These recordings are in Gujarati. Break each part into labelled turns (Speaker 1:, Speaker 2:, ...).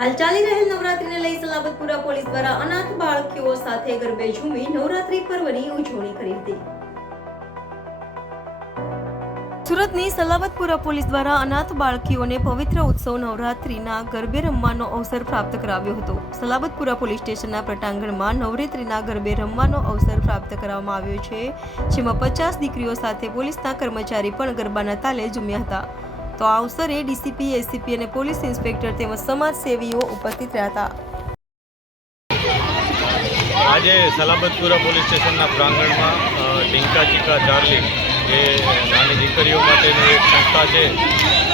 Speaker 1: હાલ ચાલી રહેલ નવરાત્રીને લઈ સલાબતપુરા પોલીસ દ્વારા અનાથ બાળકીઓ સાથે ગરબે ઝૂમી નવરાત્રી પર્વની ઉજવણી કરી હતી સુરતની સલાબતપુરા પોલીસ દ્વારા અનાથ બાળકીઓને પવિત્ર ઉત્સવ નવરાત્રીના ગરબે રમવાનો અવસર પ્રાપ્ત કરાવ્યો હતો સલાબતપુરા પોલીસ સ્ટેશનના પ્રટાંગણમાં નવરાત્રીના ગરબે રમવાનો અવસર પ્રાપ્ત કરવામાં આવ્યો છે જેમાં પચાસ દીકરીઓ સાથે પોલીસના કર્મચારી પણ ગરબાના તાલે ઝૂમ્યા હતા તો આ અવસરે ડીસીપી એસીપી અને પોલીસ ઇન્સ્પેક્ટર તેમજ સમાજ સેવીઓ ઉપસ્થિત રહ્યા હતા
Speaker 2: આજે સલામતપુરા પોલીસ સ્ટેશનના પ્રાંગણમાં ઢીંકા ચીકા ચાર્લી એ નાની દીકરીઓ માટેની એક સંસ્થા છે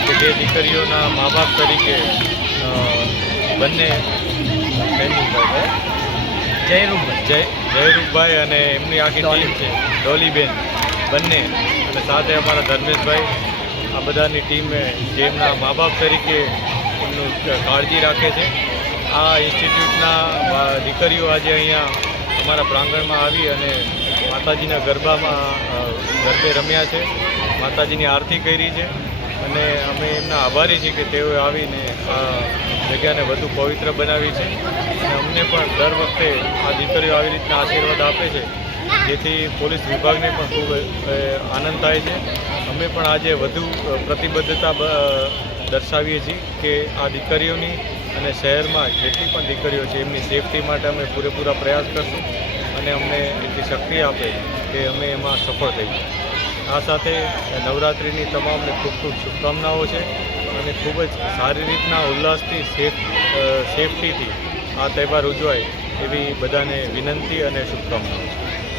Speaker 2: કે જે દીકરીઓના મા બાપ તરીકે બંને
Speaker 3: જયરૂપભાઈ
Speaker 2: જય જયરૂપભાઈ અને એમની આખી ટીમ છે ડોલીબેન બંને અને સાથે અમારા ધર્મેશભાઈ આ બધાની ટીમે જેમના મા બાપ તરીકે એમનું કાળજી રાખે છે આ ઇન્સ્ટિટ્યૂટના દીકરીઓ આજે અહીંયા અમારા પ્રાંગણમાં આવી અને માતાજીના ગરબામાં ગરબે રમ્યા છે માતાજીની આરતી કરી છે અને અમે એમના આભારી છીએ કે તેઓએ આવીને આ જગ્યાને વધુ પવિત્ર બનાવી છે અને અમને પણ દર વખતે આ દીકરીઓ આવી રીતના આશીર્વાદ આપે છે જેથી પોલીસ વિભાગને પણ ખૂબ આનંદ થાય છે અમે પણ આજે વધુ પ્રતિબદ્ધતા દર્શાવીએ છીએ કે આ દીકરીઓની અને શહેરમાં જેટલી પણ દીકરીઓ છે એમની સેફટી માટે અમે પૂરેપૂરા પ્રયાસ કરશું અને અમને એટલી શક્તિ આપે કે અમે એમાં સફળ થઈએ આ સાથે નવરાત્રિની તમામને ખૂબ ખૂબ શુભકામનાઓ છે અને ખૂબ જ સારી રીતના ઉલ્લાસથી સેફ સેફટીથી આ તહેવાર ઉજવાય એવી બધાને વિનંતી અને શુભકામનાઓ છે